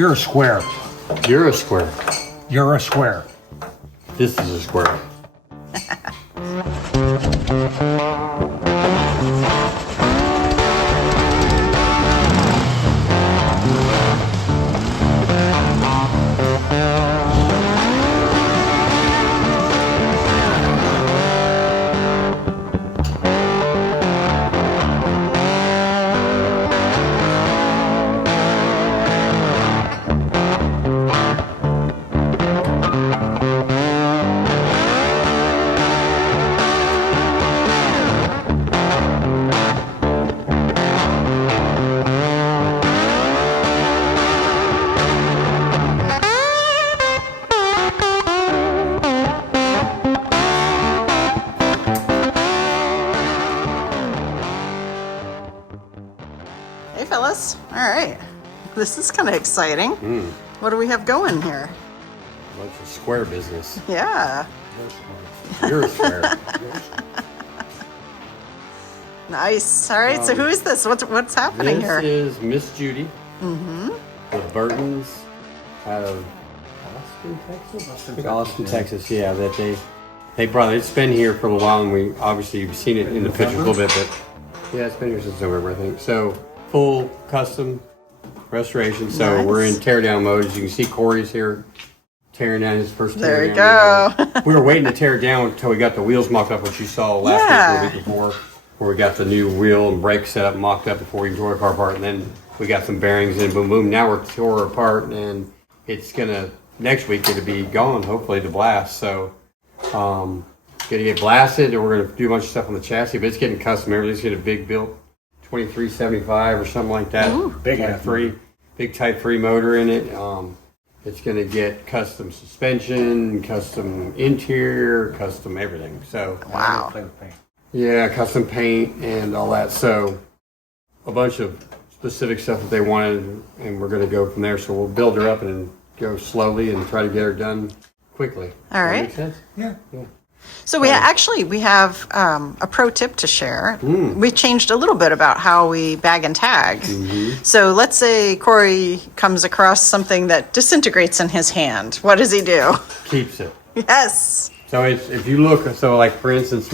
You're a square. You're a square. You're a square. This is a square. Hey fellas, all right. This is kind of exciting. What do we have going here? Bunch of square business. Yeah. You're a square. Nice. All right, so who is this? What's happening here? This is Miss Judy. The Burtons out of Austin, Texas? Austin, Texas, yeah. That they brought it. It's been here for a while, and we obviously you've seen it in the pictures a little bit, but yeah, it's been here since November, I think. So full custom restoration. So Nice. we're in teardown mode. As you can see, Corey's here tearing down his first There you teardown. go. We were waiting to tear it down until we got the wheels mocked up, which you saw last week or the week before, where we got the new wheel and brake set up, mocked up before we tore the car apart, and then we got some bearings in, boom, boom. Now we're tore apart, and it's gonna, next week it'll be gone, hopefully, to blast. So, gonna get blasted, and we're gonna do a bunch of stuff on the chassis, but it's getting custom. Everything's getting a big built 2375 or something like that. Ooh. Big Type 3, big Type 3 motor in it. It's gonna get custom suspension, custom interior, custom everything. So, Wow. yeah, custom paint and all that. So a bunch of specific stuff that they wanted, and we're going to go from there. So we'll build her up and go slowly and try to get her done quickly. All Does that right. make sense? Yeah. So we have a pro tip to share. We changed a little bit about how we bag and tag. So let's say Corey comes across something that disintegrates in his hand. What does he do? Keeps it. Yes. So if you look, so like for instance,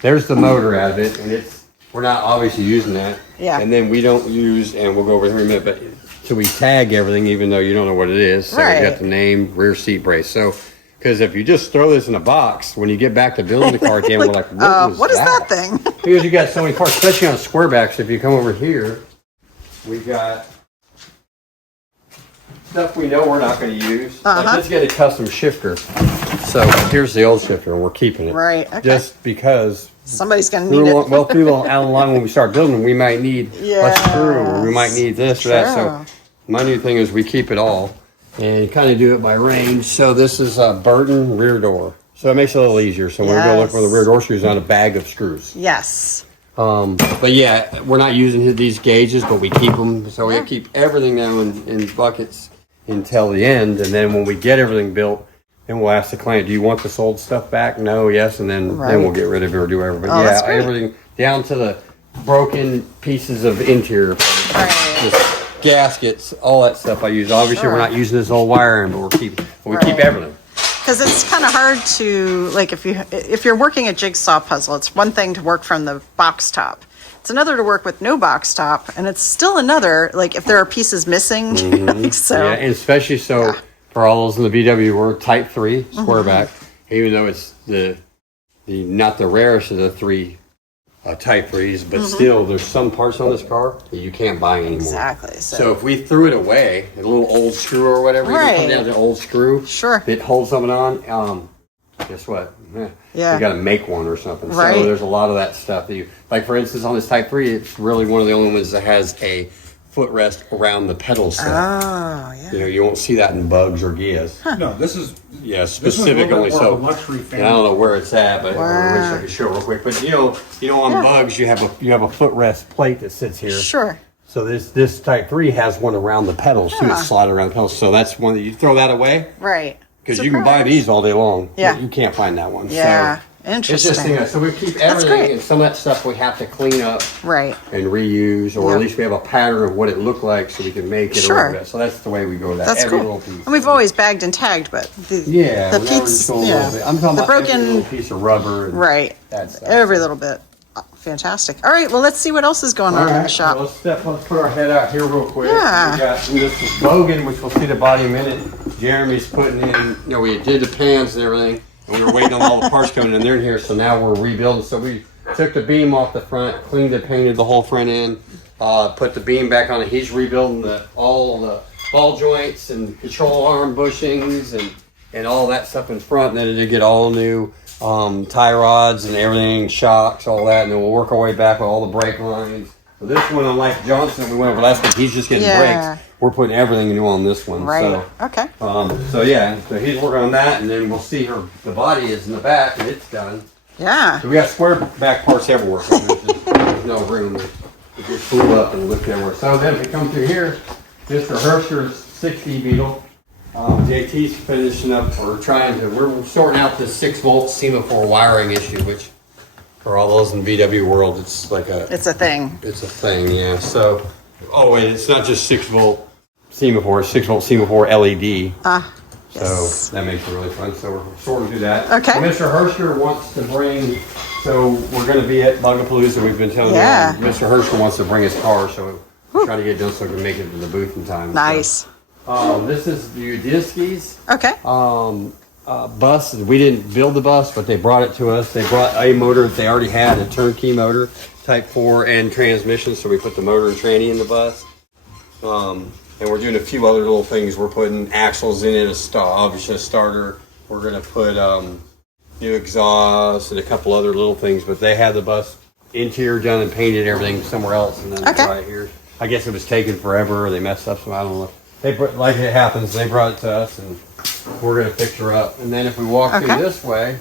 there's the motor out of it, and we're not obviously using that. Yeah. And then we don't use, and we'll go over here in a minute, but so we tag everything even though you don't know what it is. So Right. we got the name, rear seat brace. So, because if you just throw this in a box, when you get back to building the car again, we're like, what is that thing? Because you got so many parts, especially on Squarebacks. If you come over here, we've got stuff we know we're not going to use. Like, let's get a custom shifter. So here's the old shifter, and we're keeping it. Right, okay. Just because Somebody's going to need it. well, through the out of line when we start building, we might need a screw, or we might need this or that. So my new thing is we keep it all and kind of do it by range. So this is a Burton rear door. So it makes it a little easier. So when we go look for the rear door screws, not a bag of screws. Yes. But yeah, we're not using these gauges, but we keep them. So we keep everything now in buckets until the end. And then when we get everything built, then we'll ask the client, do you want this old stuff back? No, yes. And then we'll get rid of it or do whatever. But that's great. everything down to the broken pieces of interior parts. Right. Just gaskets, all that stuff I use. Obviously, we're not using this old wiring, but we keep everything. Because it's kind of hard to, like, if you're working a jigsaw puzzle, it's one thing to work from the box top. It's another to work with no box top, and it's still another, like, if there are pieces missing. So Yeah, and especially for all those in the VW, we're Type 3 Squareback, even though it's the not the rarest of the three Type 3s, but still there's some parts on this car that you can't buy anymore. Exactly. So if we threw it away, a little old screw or whatever, you can come down to an old screw that holds something on, guess what? You got to make one or something. Right. So there's a lot of that stuff that like for instance on this Type 3, it's really one of the only ones that has a footrest around the pedal set. Oh, yeah. You know, you won't see that in Bugs or Ghias. No, this is Specifically. So luxury and I don't know where it's at, but I wish I Wow. could show real quick. But you know, on Bugs you have a footrest plate that sits here. Sure. So this Type 3 has one around the pedals too. It's slotted around the pedals. So that's one that you throw that away Right. because you can buy these all day long. Yeah. But you can't find that one. Yeah. So Interesting. So we keep That's everything, great. and some of that stuff we have to clean up Right. and reuse, or Yep. at least we have a pattern of what it looked like so we can make it Sure. over that. So that's the way we go with that. That's every cool. little piece. And we've always bagged and tagged, but the Yeah, the now we're Pete's, just going a little bit. I'm talking the about every broken, little piece of rubber. And right? that stuff. Every little bit. Fantastic. All right, well, let's see what else is going on in the shop. Well, let's put our head out here real quick. Yeah. We got this is Boggan, which we'll see the body in a minute. Jeremy's putting in, we did the pans and everything, and we were waiting on all the parts coming in. They're in here, so now we're rebuilding. So we took the beam off the front, cleaned it, painted the whole front end, put the beam back on it. He's rebuilding all the ball joints and control arm bushings and all that stuff in front. And then to get all new tie rods and everything, shocks, all that, and then we'll work our way back with all the brake lines. So this one, unlike Johnson, we went over last week, he's just getting brakes. We're putting everything new on this one. Right. So, Okay. so he's working on that, and then we'll see the body is in the back, and it's done. Yeah. So we got square back parts everywhere. So there's no room to get pulled up and look everywhere. So then if we come through here, Mr. Hersker's 60 Beetle. JT's finishing up, we're sorting out this 6-volt semaphore wiring issue, which for all those in VW world, it's like It's a thing. it's a thing, yeah. So, wait, it's not just 6-volt semaphore, it's 6-volt semaphore LED. Yes. So that makes it really fun. So we're sorting through that. Okay. So Mr. Hersker wants to bring, so we're going to be at A Paluza. We've been telling Yeah. you, Mr. Hersker wants to bring his car, so we're trying to get it done so we can make it to the booth in time. Nice. So, this is the Yadinski's Okay. bus. We didn't build the bus, but they brought it to us. They brought a motor that they already had, a turnkey motor, Type 4 and transmission. So we put the motor and tranny in the bus. And we're doing a few other little things. We're putting axles in it, obviously a starter. We're going to put new exhaust and a couple other little things. But they had the bus interior done and painted everything somewhere else. And then Okay. right here. I guess it was taken forever, or they messed up some, I don't know. Like it happens, they brought it to us, and we're going to fix her up. And then if we walk through this way,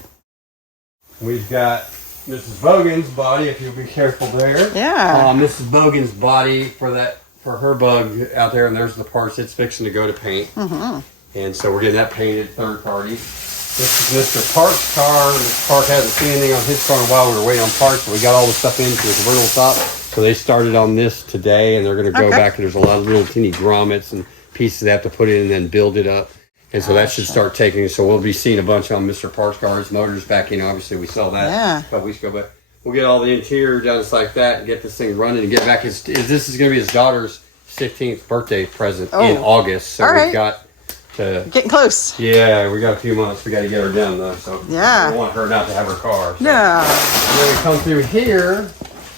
we've got Mrs. Boggan's body, if you'll be careful there. Yeah. Mrs. Boggan's body for her bug out there, and there's the parts it's fixing to go to paint. Mm-hmm. And so we're getting that painted third party. This is Mr. Park's car. Mr. Park hasn't seen anything on his car in a while. We were waiting on parts, but we got all the stuff into the convertible top. So they started on this today, and they're going to go back, and there's a lot of little teeny grommets and pieces they have to put in and then build it up. And so that should start taking, so we'll be seeing a bunch on Mr. Park's car. His motor's back in, obviously we saw that a couple weeks ago, but we'll get all the interior done just like that and get this thing running and get back. This is going to be his daughter's 16th birthday present in August. So we've got to... Getting close. Yeah, we got a few months. We got to get her done though, so we don't want her not to have her car. So. Yeah. And then we come through here,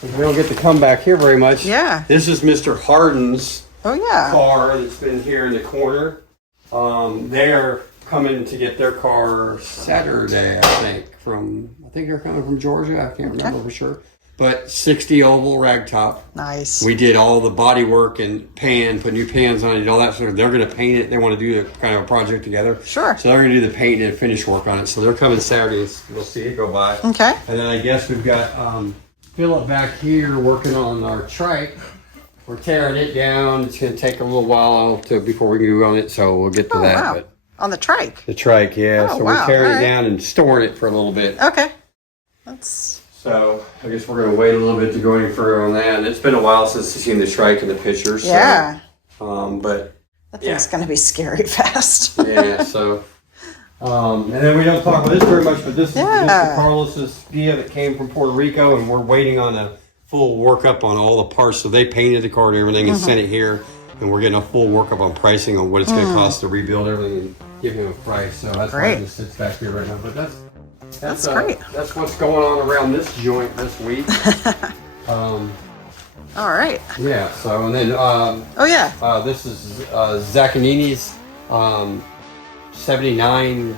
we don't get to come back here very much. Yeah. This is Mr. Hardin's car that's been here in the corner. They're coming to get their car Saturday, I think. I think they're coming from Georgia. I can't remember for sure. But 60 oval ragtop. Nice. We did all the body work and put new pans on it, all that sort of. They're going to paint it. They want to do a kind of a project together. Sure. So they're going to do the paint and finish work on it. So they're coming Saturday. We'll see it go by. Okay. And then I guess we've got Philip back here working on our trike. We're tearing it down. It's going to take a little while before we can go on it, so we'll get to that. Wow. But On the trike. the trike, yeah. Oh, So wow. we're tearing All it down and storing it for a little bit. Okay. That's... So I guess we're going to wait a little bit to go any further on that. And it's been a while since you've seen the trike in the pictures. So, Yeah. but That thing's going to be scary fast. yeah, so. And then we don't talk about this very much, but this is Mr. Carlos's Ghia that came from Puerto Rico, and we're waiting on a full workup on all the parts. So they painted the car and everything and sent it here, and we're getting a full workup on pricing on what it's going to cost to rebuild everything and give him a price. So that's why it just sits back here right now. But that's great. That's what's going on around this joint this week. All right. Yeah. So and then this is Zacannini's 79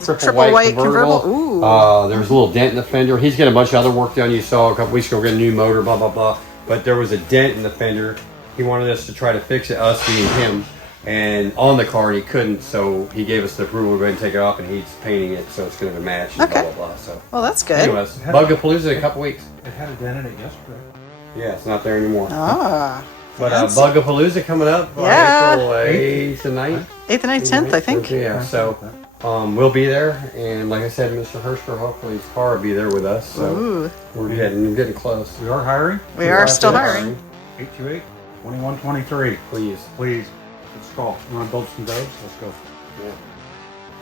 triple white convertible. Ooh. There's a little dent in the fender. He's got a bunch of other work done. You saw a couple weeks ago. We're getting a new motor. Blah blah blah. But there was a dent in the fender. He wanted us to try to fix it. Us being him. And on the car, and he couldn't, so he gave us the approval to go ahead and take it off, and he's painting it, so it's going to match, and blah, blah, blah. So, well, that's good. anyways, A Paluza in a couple weeks. It had a dent in it yesterday. Yeah, it's not there anymore. Ah. But A Paluza coming up on April 8th and 9th. 8th and 9th, 10th, I think. Yeah, so we'll be there. And like I said, Mr. Hersker, hopefully his car will be there with us. So Ooh. we're getting close. We are hiring. We are still hiring. 828-2123. Please. Please. Let's call. You want to build some doves? Let's go. Yeah.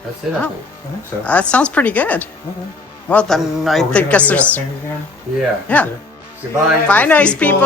That's it, I Oh. think. I think so. That sounds pretty good. Okay. Well, then I Are we think gonna guess do that there's. thing again? Yeah. Yeah. Goodbye. Bye, nice people.